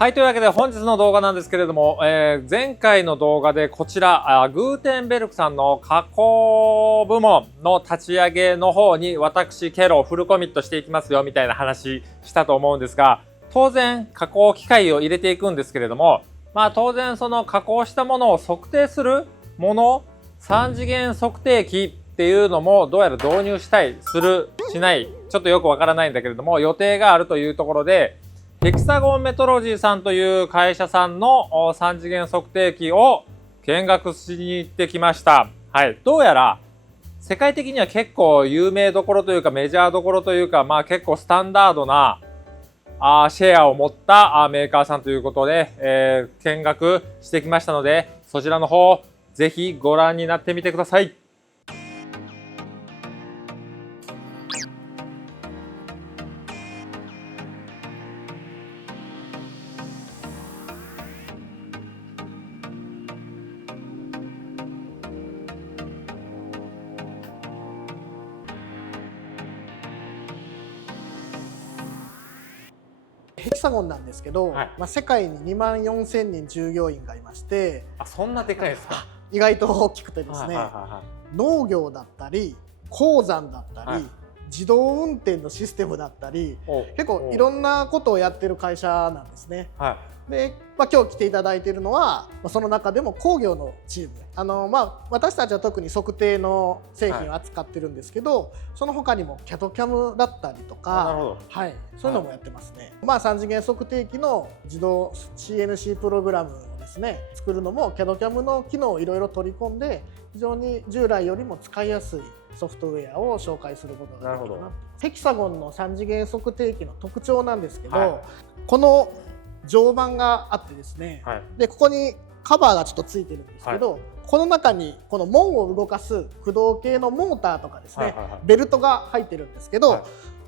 はい、というわけで本日の動画なんですけれども、前回の動画でこちらグーテンベルクさんの加工部門の立ち上げの方に私ケロフルコミットしていきますよみたいな話したと思うんですが、当然加工機械を入れていくんですけれども、当然その加工したものを測定するもの、3次元測定器っていうのもどうやら導入したい、する、しない、ちょっとよくわからないんだけれども予定があるというところで、ヘキサゴンメトロジーさんという会社さんの3次元測定器を見学しに行ってきました。はい。どうやら世界的には結構有名どころというかメジャーどころというか、結構スタンダードなシェアを持ったメーカーさんということで、見学してきましたので、そちらの方ぜひご覧になってみてください。ヘキサゴンなんですけど、はい、世界に2万4000人従業員がいまして、そんなでかいですか？意外と大きくてですね、農業だったり鉱山だったり、自動運転のシステムだったり、結構いろんなことをやってる会社なんですね。で、今日来ていただいているのは、その中でも工業のチーム、私たちは特に測定の製品を扱ってるんですけど、その他にも CAD/CAM だったりとか、そういうのもやってますね。3次元測定器の自動 CNC プログラムをですね作るのも CAD/CAM の機能をいろいろ取り込んで、非常に従来よりも使いやすいソフトウェアを紹介することができるな。ヘキサゴンの3次元測定器の特徴なんですけど、この定板があってですね、でここにカバーがちょっとついてるんですけど、この中にこの門を動かす駆動系のモーターとかですね、ベルトが入ってるんですけど、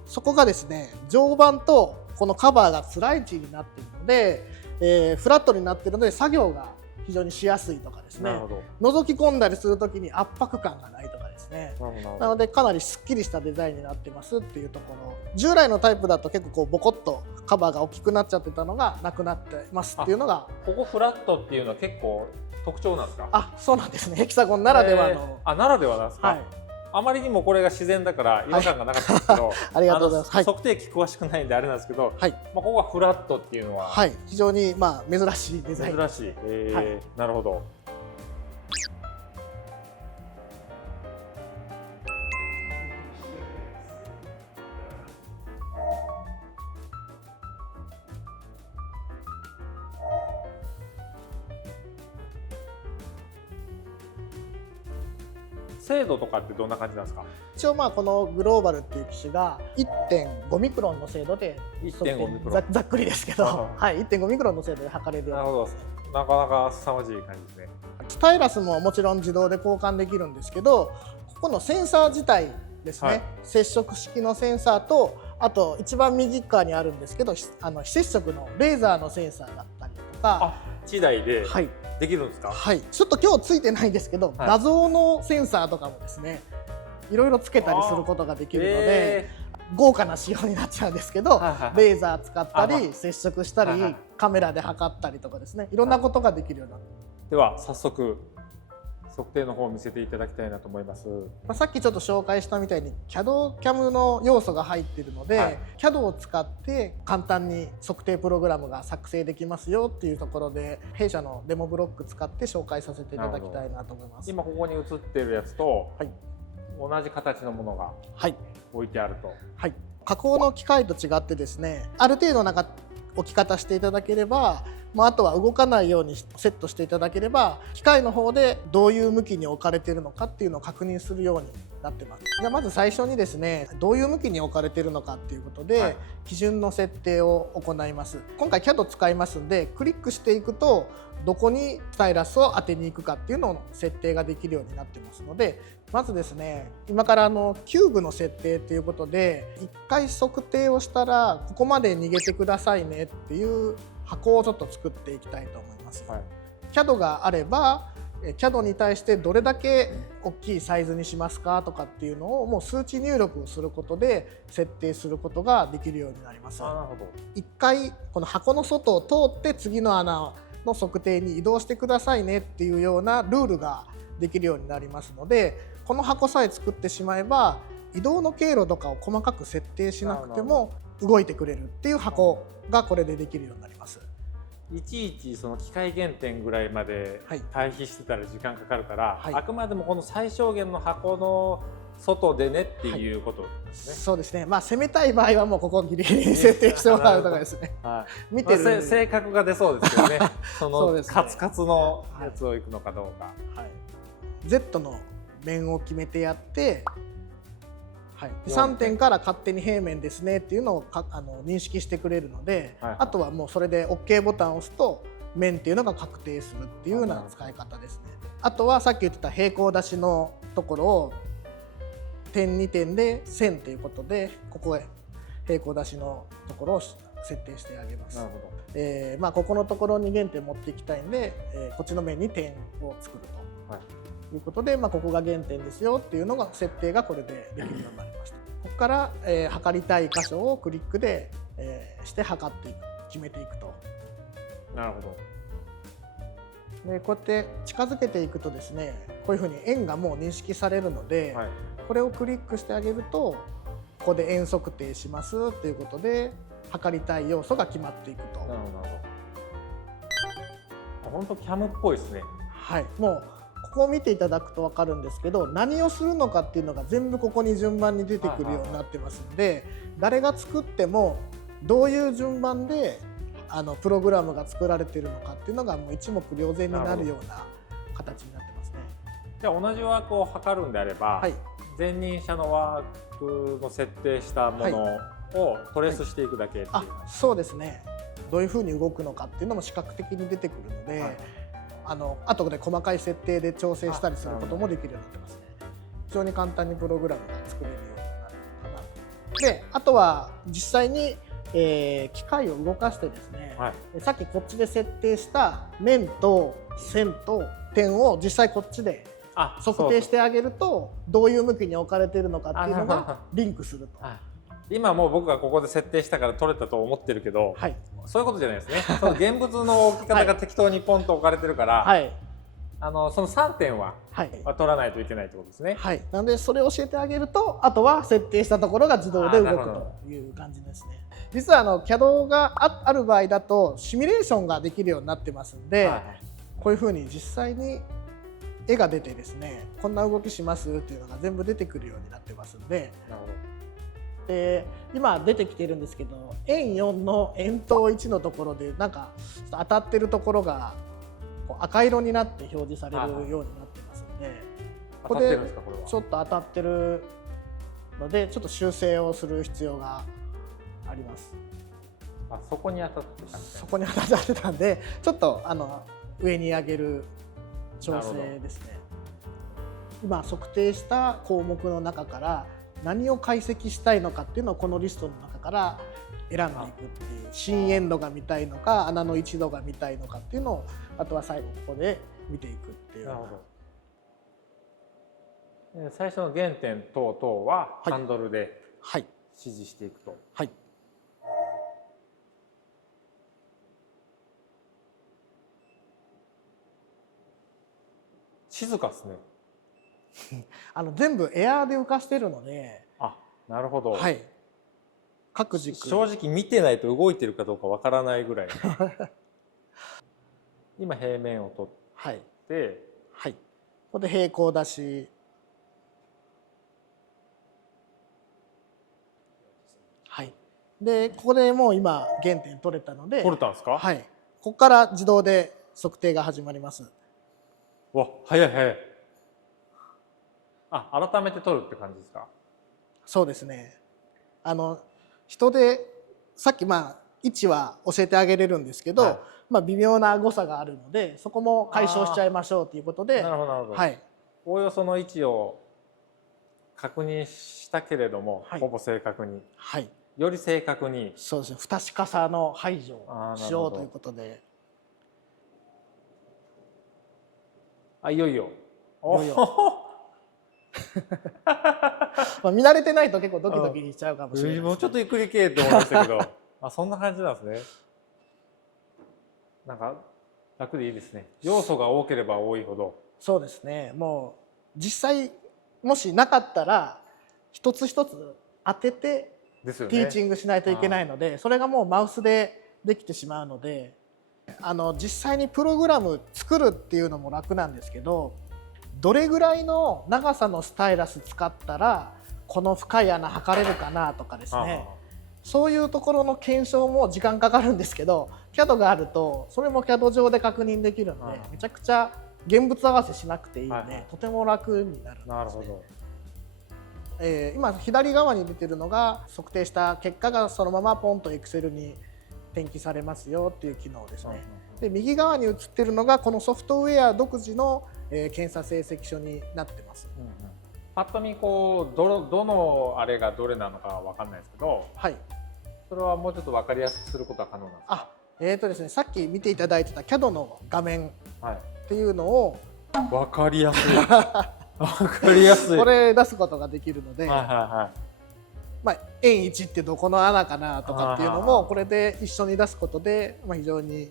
そこがですね定板とこのカバーがつらい位置になっているので、フラットになっているので作業が非常にしやすいとかですね、覗き込んだりする時に圧迫感がないとかですね、なのでかなりすっきりしたデザインになってますっていうところ。従来のタイプだと結構ボコッとカバーが大きくなっちゃってたのがなくなってますっていうのが。ここフラットっていうのは結構特徴なんですか？そうなんですね。ヘキサゴンならではの。ならではなんですか？あまりにもこれが自然だから違和感がなかったんですけど、ありがとうございます。測定器詳しくないんであれなんですけど、ここがフラットっていうのは、非常に珍しいデザイン。珍しい。なるほど。精度とかってどんな感じなんですか？一応このグローバルっていう機種が 1.5 ミクロンの精度で、ざっくりですけど、1.5 ミクロンの精度で測れるようになります。なかなか凄まじい感じですね。スタイラスももちろん自動で交換できるんですけど、ここのセンサー自体ですね、接触式のセンサーと、あと一番右側にあるんですけど非接触のレーザーのセンサーだったりとか、1台でできるんですか？ちょっと今日ついてないんですけど、画像のセンサーとかもですねいろいろつけたりすることができるので、豪華な仕様になっちゃうんですけど、レーザー使ったり接触したりカメラで測ったりとかですね、いろんなことができるようになって。では早速測定の方を見せていただきたいなと思います。さっきちょっと紹介したみたいに CAD/CAM の要素が入っているので、CAD を使って簡単に測定プログラムが作成できますよっていうところで、弊社のデモブロック使って紹介させていただきたいなと思います。今ここに映っているやつと同じ形のものが置いてあると。加工の機械と違ってですね、ある程度置き方していただければ、あとは動かないようにセットしていただければ、機械の方でどういう向きに置かれているのかっていうのを確認するようになってます。じゃあまず最初にですね、どういう向きに置かれているのかっていうことで、基準の設定を行います。今回 CAD 使いますんで、クリックしていくとどこにスタイラスを当てに行くかっていうのを設定ができるようになってますので、まずですね、今からキューブの設定ということで、1回測定をしたらここまで逃げてくださいねっていう箱をちょっと作っていきたいと思います。CAD があれば CAD に対してどれだけ大きいサイズにしますかとかっていうのをもう数値入力をすることで設定することができるようになります。なるほど。一回この箱の外を通って次の穴の測定に移動してくださいねっていうようなルールができるようになりますので、この箱さえ作ってしまえば移動の経路とかを細かく設定しなくても動いてくれるっていう箱がこれでできるようになります。いちいちその機械減点ぐらいまで対比してたら時間かかるから、はい、あくまでもこの最小限の箱の外でねっていうことですね。はい、そうですね。まあ攻めたい場合はもうここギリギリに設定してもらうとかですね。はい、見てる、性格が出そうですよね。そのカツカツのやつをいくのかどうか。はい、Z の面を決めてやって。はい、3点から勝手に平面ですねっていうのを認識してくれるので、はいはい、あとはもうそれで OK ボタンを押すと面っていうのが確定するっていうような使い方ですね。あとはさっき言ってた平行出しのところを点2点で線ということでここへ平行出しのところを設定してあげます。なるほど。まあここのところに原点持っていきたいんで、こっちの面に点を作ると。はい、ということで、まあ、ここが原点ですよっていうのが設定がこれでできるようになりました。ここから、測りたい箇所をクリックで、して測っていく、決めていくと。なるほど。でこうやって近づけていくとですね、こういうふうに円がもう認識されるので、はい、これをクリックしてあげるとここで円測定しますっていうことで測りたい要素が決まっていくと。なるほど。本当キャムっぽいですね。はい、もうここを見ていただくと分かるんですけど、何をするのかっていうのが全部ここに順番に出てくるようになってますので、誰が作ってもどういう順番でプログラムが作られているのかっていうのがもう一目瞭然になるような形になってますね。じゃあ同じワークを測るんであれば、はい、前任者のワークの設定したものをトレースしていくだけっていう、はいはい、そうですね。どういうふうに動くのかっていうのも視覚的に出てくるので、はい、後で細かい設定で調整したりすることもできるようになってますね。非常に簡単にプログラムが作れるようになるかな。で、あとは実際に、機械を動かしてですね、はい、さっきこっちで設定した面と線と点を実際こっちで測定してあげるとどういう向きに置かれているのかっていうのがリンクすると。今もう僕がここで設定したから取れたと思ってるけど、はい、そういうことじゃないですね。その現物の置き方が適当にポンと置かれてるから、はい、その3点は取らないといけないってことですね。はい、なのでそれを教えてあげると、あとは設定したところが自動で動くという感じですね。実はCAD がある場合だとシミュレーションができるようになってますんで、はい、こういうふうに実際に絵が出てですね、こんな動きしますっていうのが全部出てくるようになってますんで。なるほど。で今出てきてるんですけど、円4の円筒1のところでなんか当たってるところが赤色になって表示されるようになってますので、ここでちょっと当たってるのでちょっと修正をする必要があります。あ、そこに当たってたんですね。そこに当たってたんで、ちょっと上に上げる調整ですね。今測定した項目の中から何を解析したいのかっていうのをこのリストの中から選んでいくっていう、深淵度が見たいのか穴の位置度が見たいのかっていうのをあとは最後ここで見ていくっていう。なるほど。最初の原点等々はハンドルで指示していくと。はい。静かですね。全部エアーで浮かしてるので。あ、なるほど。はい。各軸。正直見てないと動いてるかどうかわからないぐらい。今平面を取って、はい、はい。ここで平行出し。はい。でここでもう今原点取れたので。取れたんですか？はい。ここから自動で測定が始まります。わ、早い早い。あ、改めて取るって感じですか？そうですね。人でさっき位置は教えてあげれるんですけど、はい、微妙な誤差があるのでそこも解消しちゃいましょうということで。なるほどなるほど。はい。おおよその位置を確認したけれども、はい、ほぼ正確に。はい。より正確に。そうですね。不確かさの排除をしようということで。あ、いよいよ。いよいよまあ見慣れてないと結構ドキドキしちゃうかもしれないですね。もうちょっとゆっくりけって思いましたけどあ、そんな感じなんですね。なんか楽でいいですね。要素が多ければ多いほど。そうですね。もう実際もしなかったら一つ一つ当ててティーチングしないといけないので、それがもうマウスでできてしまうので、実際にプログラム作るっていうのも楽なんですけど、どれぐらいの長さのスタイラス使ったらこの深い穴測れるかなとかですね、そういうところの検証も時間かかるんですけど、 CAD があるとそれも CAD 上で確認できるので、めちゃくちゃ現物合わせしなくていいので、とても楽になるんですね。なるほど。今左側に出てるのが測定した結果がそのままポンと Excel に転記されますよっていう機能ですね。で右側に映ってるのがこのソフトウェア独自の検査成績書になってます。パッと見こうどのあれがどれなのかわかんないですけど、はい、それはもうちょっと分かりやすくすることは可能なんですか？ですね、さっき見ていただいてた CAD の画面っていうのを、分かりやすい分かりやすいこれ出すことができるので、円1ってどこの穴かなとかっていうのもこれで一緒に出すことで、非常に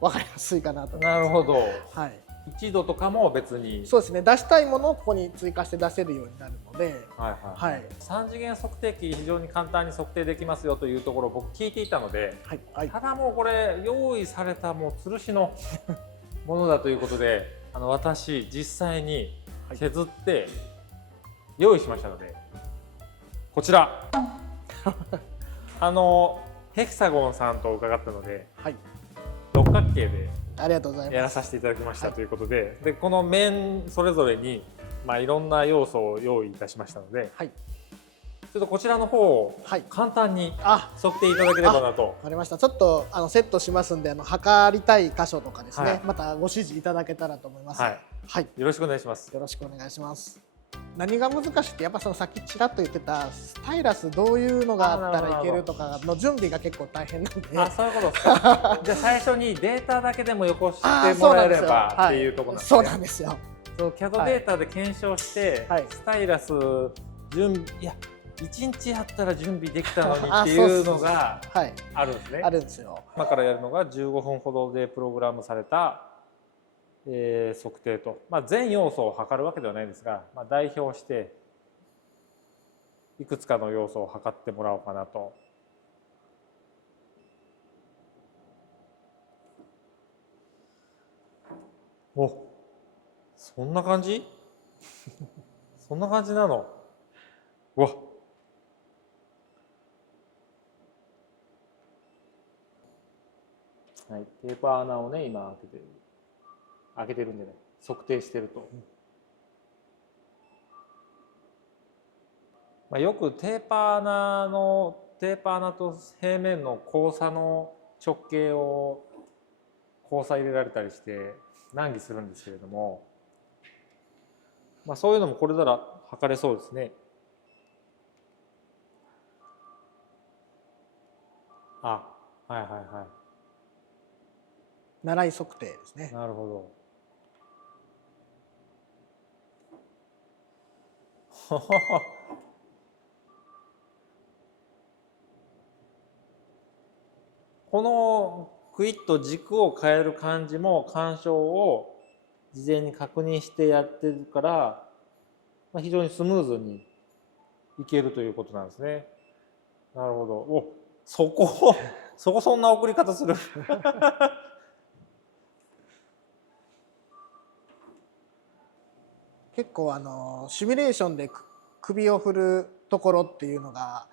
分かりやすいかなと思います。なるほど。はい、1度とかも別にそうですね、出したいものをここに追加して出せるようになるので、3次元測定器非常に簡単に測定できますよというところを僕聞いていたので、ただもうこれ用意されたもう吊るしのものだということで、私実際に削って用意しましたので、こちらヘキサゴンさんと伺ったので、六角形でありがとうございます。やらさせていただきましたということで、この面それぞれにいろんな要素を用意いたしましたので、ちょっとこちらの方を簡単に測定いただければなと。わかりました。ちょっとセットしますんで、測りたい箇所とかですね、またご指示いただけたらと思います。よろしくお願いします。よろしくお願いします。何が難しいってやっぱさっきちらっと言ってたスタイラスどういうのがあったらいけるとかの準備が結構大変なんで。そういうことですか。じゃあ最初にデータだけでもよこしてもらえればっていうところなんですね。そうなんですよ。CAD データで検証して、スタイラス準備、いや1日やったら準備できたのにっていうのがあるんですね。あるんですよ。今からやるのが15分ほどでプログラムされた測定と、全要素を測るわけではないんですが、代表していくつかの要素を測ってもらおうかなと。そんな感じそんな感じなの。うわっ、テーパー穴をね今開けてるんでね、測定してると、よくテーパー穴と平面の交差の直径を交差入れられたりして難儀するんですけれども、そういうのもこれなら測れそうですね。習い測定ですね。なるほど。このクイッと軸を変える感じも干渉を事前に確認してやってるから、非常にスムーズにいけるということなんですね。なるほど。そんな送り方する結構シミュレーションで首を振るところっていうのが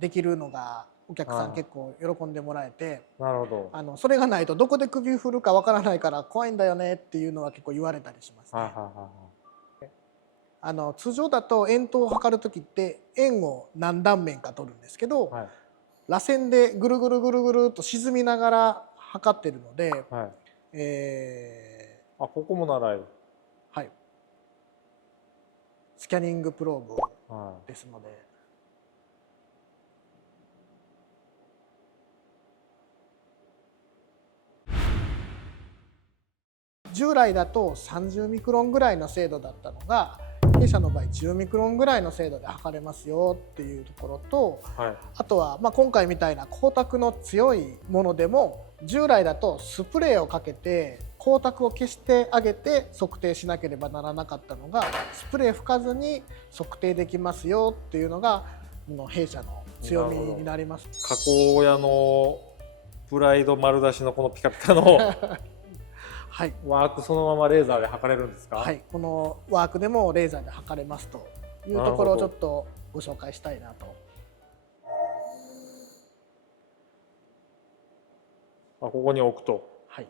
できるのがお客さん結構喜んでもらえて、なるほど。それがないとどこで首振るかわからないから怖いんだよねっていうのは結構言われたりしますね。通常だと円筒を測る時って円を何断面か取るんですけど、螺旋でぐるぐるぐるぐると沈みながら測ってるので、ここも習える。スキャニングプローブですので、従来だと30ミクロンぐらいの精度だったのが弊社の場合10ミクロンぐらいの精度で測れますよっていうところと、はい、あとは今回みたいな光沢の強いものでも従来だとスプレーをかけて光沢を消してあげて測定しなければならなかったのがスプレー吹かずに測定できますよっていうのが弊社の強みになります。加工屋のプライド丸出しのこのピカピカのはい、ワークそのままレーザーで測れるんですか？はい、このワークでもレーザーで測れますというところをちょっとご紹介したいなと。ここに置くと。はい。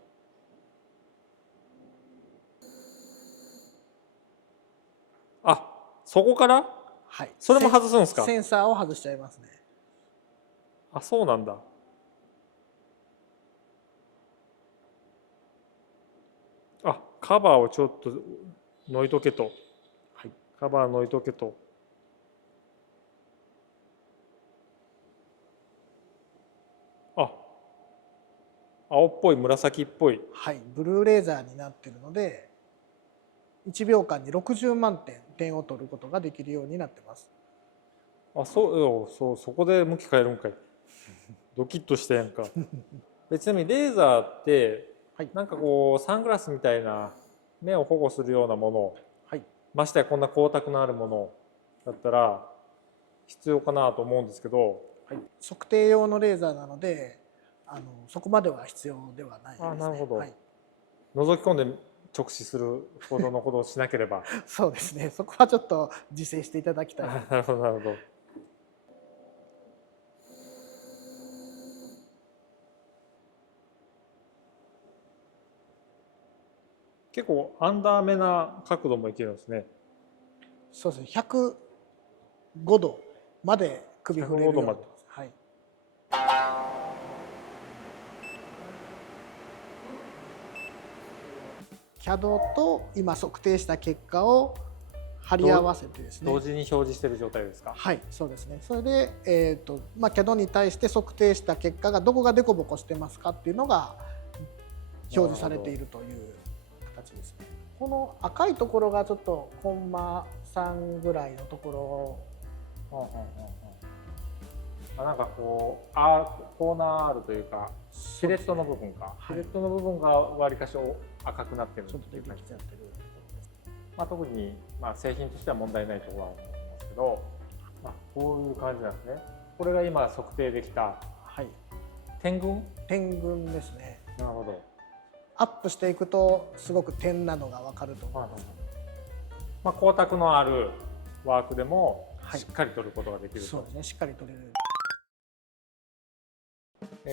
そこから？はい。それも外すんですか？センサーを外しちゃいますね。そうなんだ。カバーをちょっと抜いとけと。はい。カバー抜いとけと。青っぽい、紫っぽい。はい、ブルーレーザーになっているので、1秒間に60万点を取ることができるようになってます。そこで向き変えるんかい。ドキッとしたやんか。ちなみにレーザーって、はい、なんかこうサングラスみたいな目を保護するようなもの、はい、ましてやこんな光沢のあるものだったら必要かなと思うんですけど、はい、測定用のレーザーなのでそこまでは必要ではないですね。なるほど、はい、覗き込んで直視するほどのことをしなければそうですね、そこはちょっと自制していただきたい。なるほどなるほど。結構アンダーめな角度もいけるんですね。そうですね、105度まで首振れるようになってます。はい。CAD と今測定した結果を貼り合わせてですね。同時に表示している状態ですか？はい、そうですね。それでCAD に対して測定した結果がどこがデコボコしてますかっていうのが表示されているという形ですね。この赤いところがちょっとコンマ3ぐらいのところ、なんかこうコーナーあるというかシレットの部分か、シレットの部分がわりかし赤くなってるっていう感じです。特に製品としては問題ないところはあると思いますけど、こういう感じなんですね。これが今測定できた、はい、点群ですね。なるほど。アップしていくとすごく点なのが分かると思います。光沢のあるワークでもしっかり取ることができると。そうですね、しっかり取れる。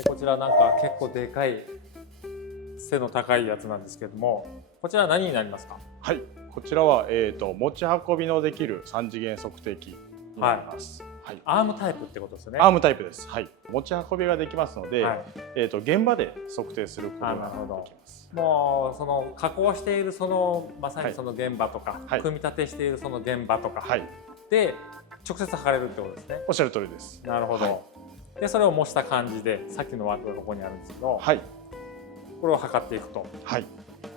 こちらなんか結構でかい背の高いやつなんですけども、こちらは何になりますか？はい、こちらは持ち運びのできる3次元測定器になります。はい、アームタイプってことですよね。アームタイプです。はい、持ち運びができますので、はい、現場で測定することができます。もうその加工しているまさにその現場とか、はい、組み立てしているその現場とか、はい、で直接測れるってことですね。おっしゃる通りです。なるほど。はい、でそれを模した感じで、さっきのワークがここにあるんですけど、はい、これを測っていくと。はい。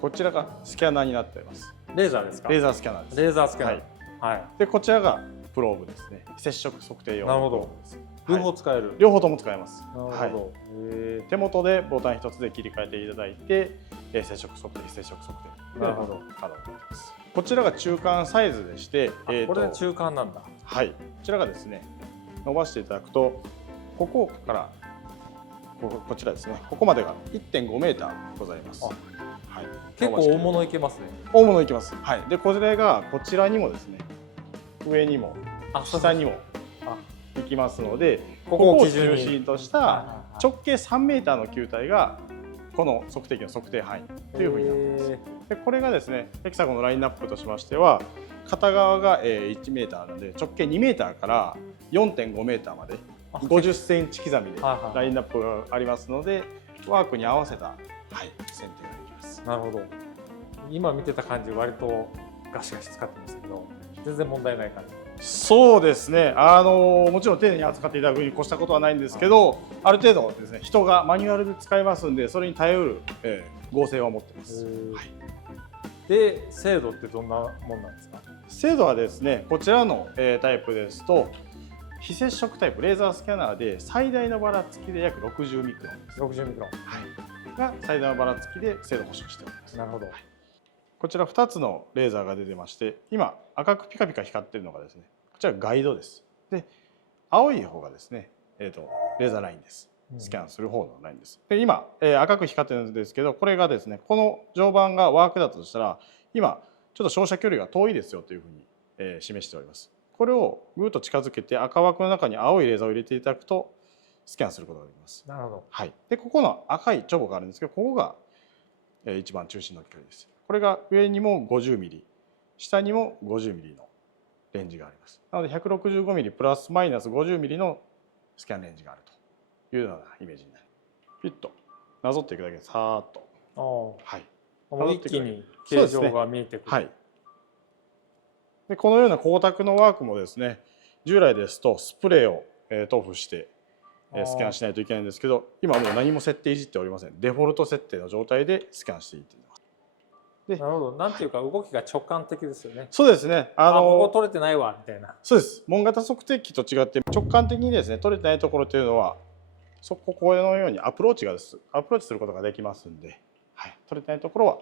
こちらがスキャナーになっています。レーザーですか？レーザースキャナーです。レーザースキャナー。はい。でこちらがプローブですね。接触測定用のプローブです。両方使える。両方とも使えます。なるほど。はい、手元でボタン一つで切り替えていただいて、接触測定、非接触測定。なるほど。可能になってます。こちらが中間サイズでして、これ中間なんだ。はい。こちらがですね、伸ばしていただくと、ここからこちらですね。ここまでが 1.5 メーターございます。はい。結構大物いけますね。大物いけます。はい。でこれがこちらにもですね、上にも下にもいきますので、ここを中心とした直径3メーターの球体がこの測定器の測定範囲というふうになっています。でこれがですね、ヘキサゴンのラインナップとしましては、片側が1メーターなので直径2メーターから 4.5 メーターまで50センチ刻みでラインナップがありますので、ワークに合わせた選定ができます。なるほど。今見てた感じ、割とガシガシ使ってますけど、全然問題ない感じ。そうですね。もちろん丁寧に扱っていただくに越したことはないんですけど、ある程度ですね、人がマニュアルで使いますんで、それに耐えうる、剛性は持ってます。はい。で精度ってどんなもんなんですか？精度はですね、こちらのタイプですと非接触タイプレーザースキャナーで最大のばらつきで約60ミクロンです。60ミクロン、が最大のばらつきで精度保証しております。なるほど。こちら2つのレーザーが出てまして、今赤くピカピカ光っているのがですね、こちらガイドです。で、青い方がですね、レーザーラインです。スキャンする方のラインです。で、今、赤く光ってるんですけど、これがですね、この常磐がワークだとしたら、今ちょっと照射距離が遠いですよというふうに、示しております。これをぐっと近づけて赤枠の中に青いレーザーを入れていただくとスキャンすることができます。なるほど。はい。で、ここの赤いチョボがあるんですけど、ここが一番中心の距離です。これが上にも50ミリ、下にも50ミリのレンジがあります。なので165ミリプラスマイナス50ミリのスキャンレンジがあるというようなイメージになります。ピッとなぞっていくだけでさーっと、はい、もう一気に形状が見えてくる。はい。で、このような光沢のワークもですね、従来ですとスプレーを塗布してスキャンしないといけないんですけど、今もう何も設定いじっておりません。デフォルト設定の状態でスキャンしていっています。で、なるほど。なんていうか動きが直感的ですよね。そうですね。ここ取れてないわみたいな。そうです。門型測定器と違って直感的にですね、取れてないところというのはこのようにアプローチすることができますんで、はい、取れてないところは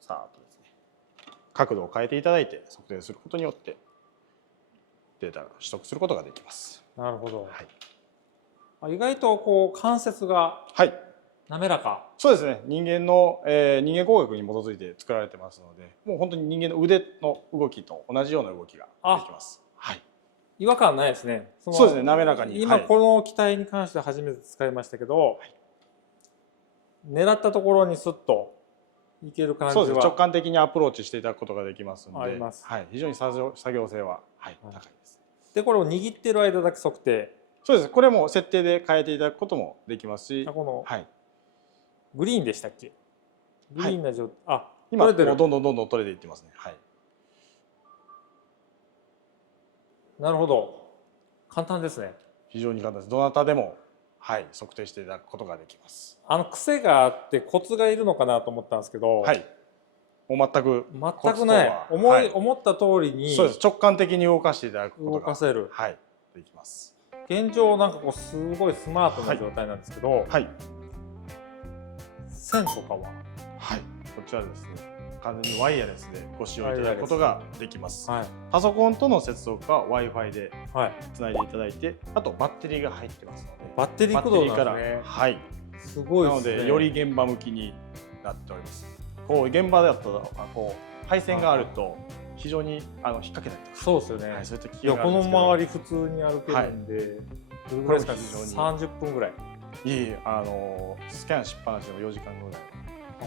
さーっとですね、角度を変えていただいて測定することによってデータを取得することができます。なるほど。はい、意外とこう関節が滑らか、はい、そうですね。人間工学に基づいて作られてますので、もう本当に人間の腕の動きと同じような動きができます。はい、違和感ないですね。そうですね。滑らかに。今この機体に関して初めて使いましたけど、はい、狙ったところにスッといける感じは。そうですね。直感的にアプローチしていただくことができますので、はい、非常に作業性は、はい、高いです。で、これを握っている間だけ測定。そうです。これも設定で変えていただくこともできますし、この、はい、グリーンでしたっけ？グリーンな状態、今どんどん取れていってますね。はい。なるほど。簡単ですね。非常に簡単です。どなたでも、はい、測定していただくことができます。癖があってコツがいるのかなと思ったんですけど、はい。もう全くない。思った通りに、そうです。直感的に動かしていただくことが動かせる。はい、できます。現状なんかこうすごいスマートな状態なんですけど、はい。線とかは、はい、こちらですね、完全にワイヤレスでご使用いただくことができます。はい、パソコンとの接続は Wi-Fi でつないでいただいて、あとバッテリーが入ってますので、バッテリー駆動なんですね。はい、すごいですね。なのでより現場向きになっております。こう現場だと配線があると非常に引っ掛けたりとか、そうですよね。そういった危険があるんですけど、この周り普通に歩けるんで、どれぐらいですか？30分ぐらい。いえ、スキャンしっぱなしの4時間ぐらい。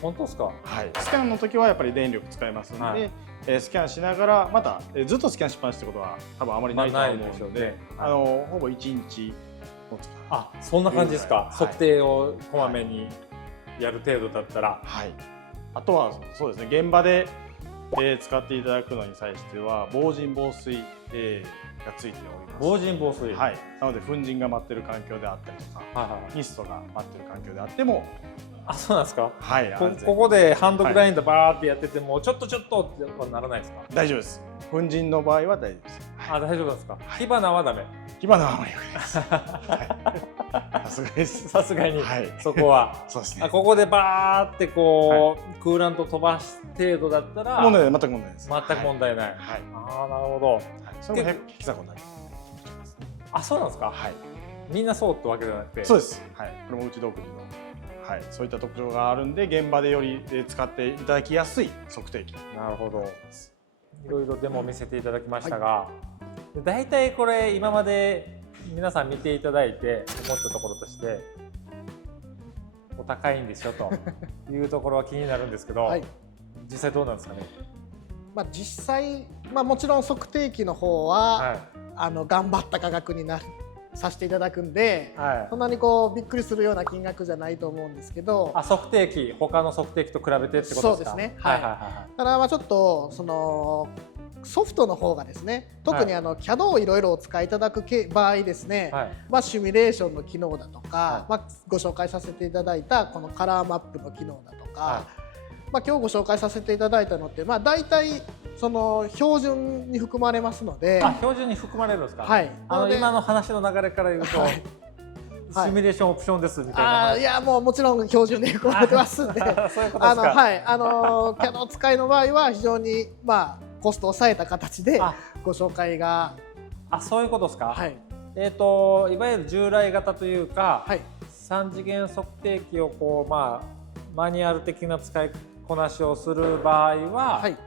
本当ですか？はい。スキャンの時はやっぱり電力使いますので、スキャンしながらまたずっとスキャンしっぱなしってことは多分あまりないと思うので、ほぼ1日持つか。そんな感じですか？測定をこまめにやる程度だったら。はい。あとはそうですね。現場で使っていただくのに際しては防塵防水がついております。防塵防水。はい。なので粉塵が舞ってる環境であったりとか、ミストが舞ってる環境であっても。そうなんですか？はい。ここでハンドグラインダーバーってやっててもちょっとってならないですか？大丈夫です。粉塵の場合は大丈夫です。大丈夫ですか？火花はダメ。火花はあまり良くないです。さすがです。さすがに。そこは。そうですね。ここでバーってこうクーラント飛ばす程度だったら。全く問題ないです。全く問題ない。はい。なるほど。それもヒザコになります。そうなんですか？はい。みんなそうってわけじゃなくて。そうです。はい。これもうち独自の。はい、そういった特徴があるんで現場でより使っていただきやすい測定器。なるほど。いろいろデモを見せていただきましたが、だいたいこれ今まで皆さん見ていただいて思ったところとしてお高いんでしょというところは気になるんですけど、実際どうなんですかね？実際、もちろん測定器の方は、頑張った価格にさせていただくんで、そんなにびっくりするような金額じゃないと思うんですけど。測定器、他の測定器と比べてってことですか？そうですね。ただちょっとソフトの方がですね、特にCAD をいろいろお使いいただく場合ですね、シミュレーションの機能だとか、ご紹介させていただいたこのカラーマップの機能だとか、今日ご紹介させていただいたのって、大体その標準に含まれますので。標準に含まれるんですか。はい。今の話の流れから言うと、はい、シミュレーションオプションですみたいな。いやもちろん標準で含まれてますんで。そういうことですか。はい。CAD 使いの場合は非常にコストを抑えた形でご紹介が。そういうことですか。はい。いわゆる従来型というか、はい、3次元測定器をこうマニュアル的な使いこなしをする場合は、はい、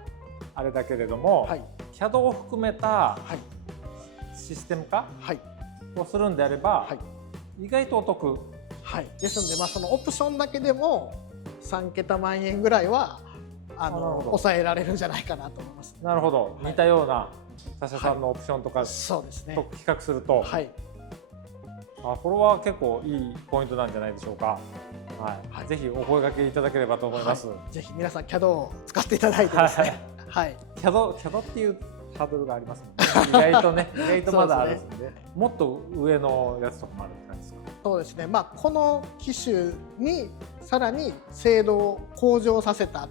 あれだけれども、はい、CAD を含めたシステム化をするんであれば、はい、意外とお得。はい、ですので、そのオプションだけでも3桁万円ぐらいは抑えられるんじゃないかなと思います。なるほど、似たような他社さんのオプションとかと比較すると、はい、これは結構いいポイントなんじゃないでしょうか。はい、ぜひお声掛けいただければと思います。ぜひ皆さん CAD を使っていただいてですね。はい。CAD っていうハードルがありますので、意外とね、意外とまだあるんですね。もっと上のやつとかもあるって感じですか。そうですね。この機種にさらに精度を向上させた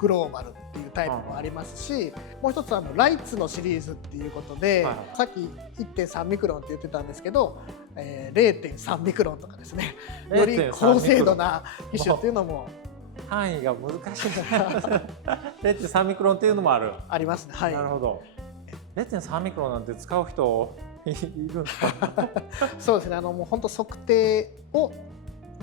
グローバルっていうタイプもありますし、もう一つライツのシリーズっていうことで、さっき 1.3 ミクロンって言ってたんですけど、0.3 ミクロンとかですね、より高精度な機種っていうのも範囲が難しい0.3 ミクロンっていうのもある。ありますね。はい。なるほど。0.3 ミクロンなんて使う人いるんですか。そうですね。もう本当測定を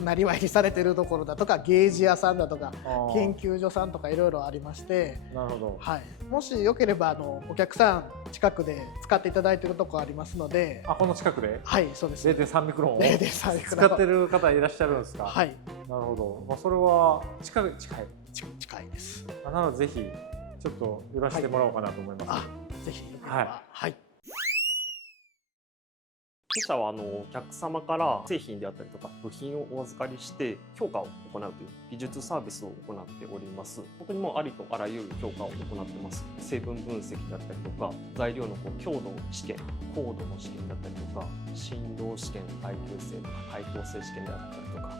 なりわいにされてるところだとか、ゲージ屋さんだとか研究所さんとかいろいろありまして、なるほど、はい、もしよければお客さん近くで使っていただいてるところありますので。この近くで。はい、そうです、ね、0.3 ミクロンを使ってる方いらっしゃるんですか。はい、なるほど、それは近いです。なのでぜひちょっと寄らせてもらおうかなと思います。ぜひよければ。はい。弊社はお客様から製品であったりとか部品をお預かりして評価を行うという技術サービスを行っております。本当にもうありとあらゆる評価を行ってます。成分分析だったりとか、材料の強度試験、高度の試験だったりとか、振動試験、耐久性とか耐候性試験であったりとか、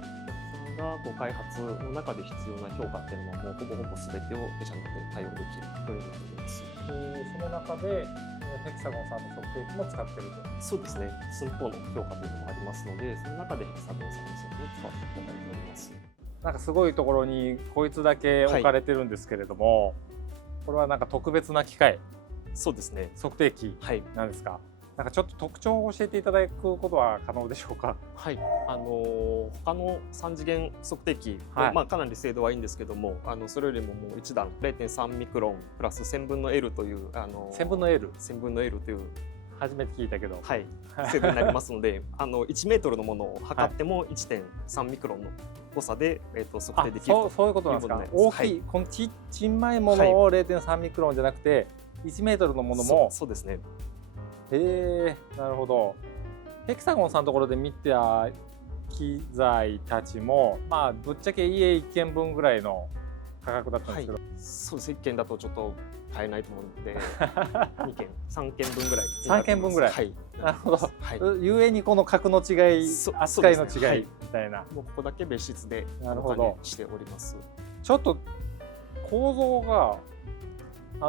それが開発の中で必要な評価っていうのはもうほぼほぼ全てを弊社の方で対応できるということになります。その中でヘキサゴンさんの測定器も使ってると。そうですね。寸法の評価というのもありますので、その中でヘキサゴンさんの測定を使わせていただいております。なんかすごいところにこいつだけ置かれてるんですけれども、これはなんか特別な機械。そうですね。測定器なんですか。なんかちょっと特徴を教えていただくことは可能でしょうか。はい、他の3次元測定器、かなり精度はいいんですけども、それよりももう一段 0.3 ミクロンプラス1000分の L という1000分の L という初めて聞いたけど、はい、精度になりますので1メートルのものを測っても 1.3 ミクロンの誤差で測定できると。そういうことなんですか。大きい、このちんまいものを 0.3 ミクロンじゃなくて1メートルのものも。そうですね。なるほど。ヘキサゴンさんのところで見た機材たちもぶっちゃけ家1軒分ぐらいの価格だったんですけど、そうですね。1軒だとちょっと買えないと思うので2軒3軒分ぐらい。3軒分ぐらい。はい。なるほど。ゆえにこの格の違い、扱いの違いみたいな。もうここだけ別室でしております。ちょっと構造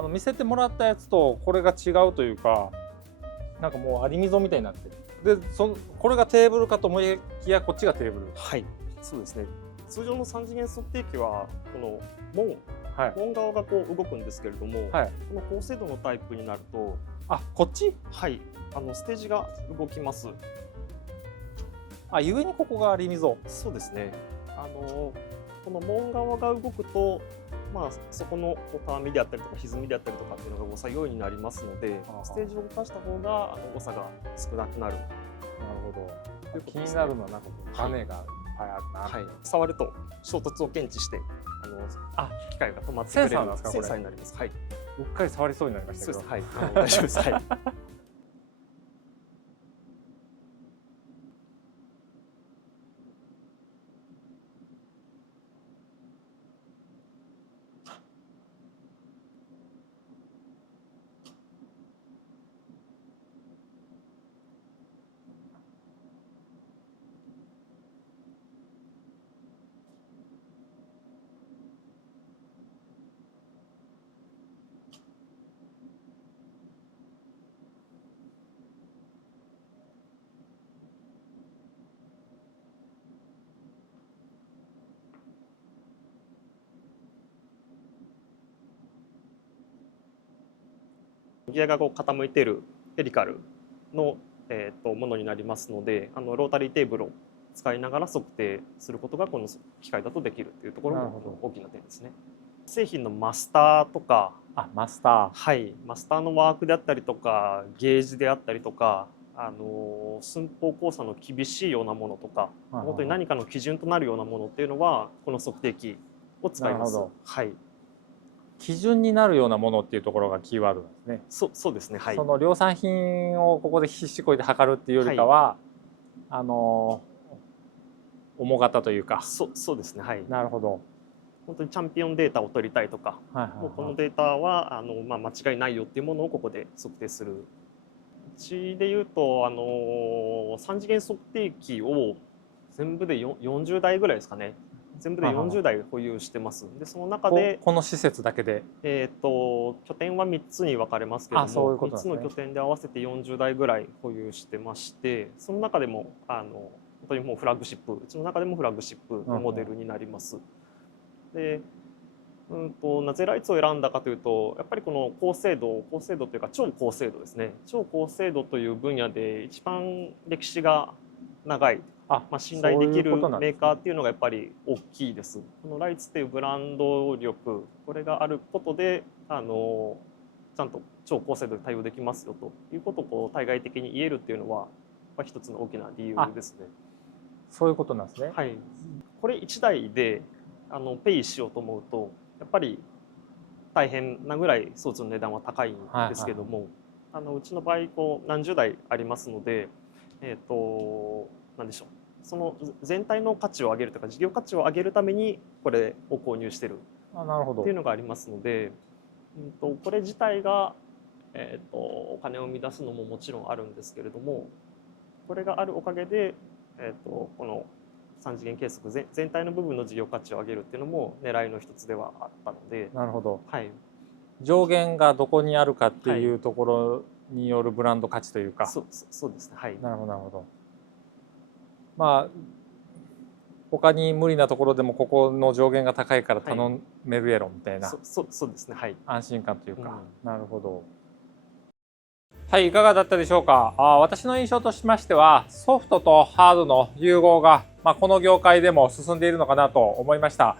が見せてもらったやつとこれが違うというか。なんかもうアリ溝みたいになってる。で、これがテーブルかと思いきやこっちがテーブル。はい、そうですね。通常の3次元測定器はこの門側がこう動くんですけれども、この高精度のタイプになると、こっち？はい、ステージが動きます。ゆえにここがアリ溝。そうですね。この門側が動くと。そこのたわみであったりとか歪みであったりとかっていうのが誤差要因になりますので、ステージを動かした方が誤差が少なくなる。なるほど。気になるのはなんかバネがいっぱいあるな。触ると衝突を検知して機械が止まってくれる。センサーなんですか？センサーになります。はい。うっかり触りそうになりましたけど。そうです。はい。大丈夫です。はい。ギアがこう傾いているヘリカルの、ものになりますので、ロータリーテーブルを使いながら測定することがこの機械だとできるというところも大きな点ですね。製品のマスターとか、マスター、はい、マスターのワークであったりとか、ゲージであったりとか、寸法交差の厳しいようなものとか、本当に何かの基準となるようなものっていうのはこの測定器を使います。はい。基準になるようなものっていうところがキーワードなんですね。そうですね。はい。その量産品をここで必死こいて測るっていうよりかは、はい、重型というか。そうですね。はい。なるほど。本当にチャンピオンデータを取りたいとか、もうこのデータは間違いないよっていうものをここで測定する。うちでいうと3次元測定器を全部で40台ぐらいですかね。全部で40台保有してます。でその中でこの施設だけで拠点は3つに分かれますけれども、3つの拠点で合わせて40台ぐらい保有してまして、その中でも本当にもうフラッグシップ、うちの中でもフラッグシップのモデルになります。でなぜライツを選んだかというと、やっぱりこの高精度というか超高精度ですね。超高精度という分野で一番歴史が長い、信頼できるメーカーっていうのがやっぱり大きいです。このライツっていうブランド力、これがあることでちゃんと超高精度で対応できますよということをこう対外的に言えるっていうのは一つの大きな理由ですね。そういうことなんですね。はい。これ1台でペイしようと思うとやっぱり大変なぐらい装置の値段は高いんですけども、うちの場合こう何十台ありますので、何でしょう、その全体の価値を上げるとか事業価値を上げるためにこれを購入してるっていうのがありますので、これ自体が、お金を生み出すのももちろんあるんですけれども、これがあるおかげで、この3次元計測全体の部分の事業価値を上げるっていうのも狙いの一つではあったので。なるほど。はい。上限がどこにあるかっていうところによるブランド価値というか。そうですね。はい。なるほどなるほど。まあ他に無理なところでもここの上限が高いから頼めるやろみたいな。そうですね。はい。安心感というか。なるほど。はい、いかがだったでしょうか。私の印象としましては、ソフトとハードの融合が、この業界でも進んでいるのかなと思いました。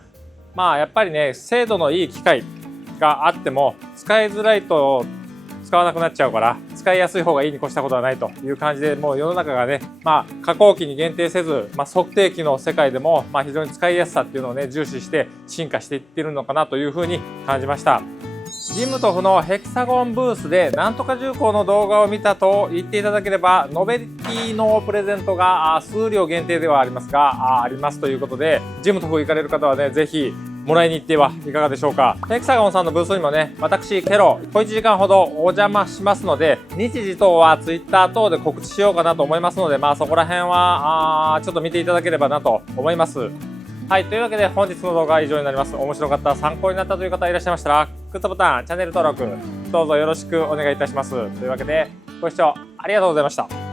やっぱりね、精度のいい機械があっても、使いづらいと使わなくなっちゃうから、使いやすい方がいいに越したことはないという感じで、もう世の中がね、加工機に限定せず、測定器の世界でも、非常に使いやすさっていうのをね、重視して進化していっているのかなというふうに感じました。ジムトフのヘキサゴンブースでなんとか重工の動画を見たと言っていただければ、ノベリティのプレゼントが数量限定ではありますが、ありますということで、ジムトフ行かれる方はね、ぜひもらいに行ってはいかがでしょうか。ヘキサゴンさんのブースにもね、私ケロ小1時間ほどお邪魔しますので、日時等は Twitter 等で告知しようかなと思いますので、そこら辺はちょっと見ていただければなと思います。はい、というわけで本日の動画は以上になります。面白かった、参考になったという方いらっしゃいましたら、グッドボタン、チャンネル登録、どうぞよろしくお願いいたします。というわけで、ご視聴ありがとうございました。